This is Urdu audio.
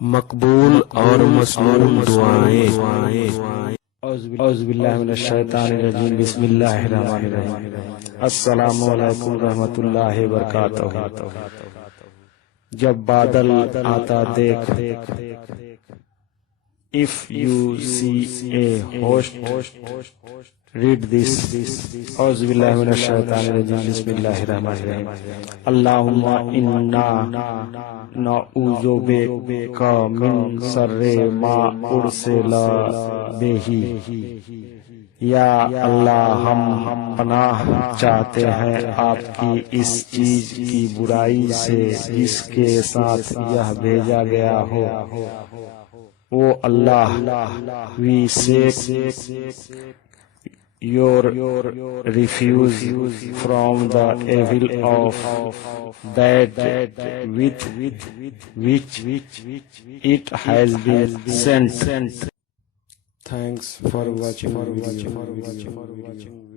مقبول اور مسموع دعائیں۔ اعوذ باللہ من الشیطان الرجیم، بسم اللہ الرحمن الرحیم۔ السلام علیکم رحمۃ اللہ وبرکاتہ۔ جب بادل آتا دیکھ، if you see a host, read this۔ اعوذ باللہ من الشیطان الرجیم، بسم اللہ الرحمن الرحیم۔ اللہم انا نعوذ بک من شر ما ارسل بہ۔ یا اللہ، ہم پناہ چاہتے ہیں آپ کی اس چیز کی برائی سے جس کے ساتھ یہ بھیجا گیا ہو۔ او اللہ، we seek your refuge from the evil of that with which it has been sent۔ Thanks for watching video.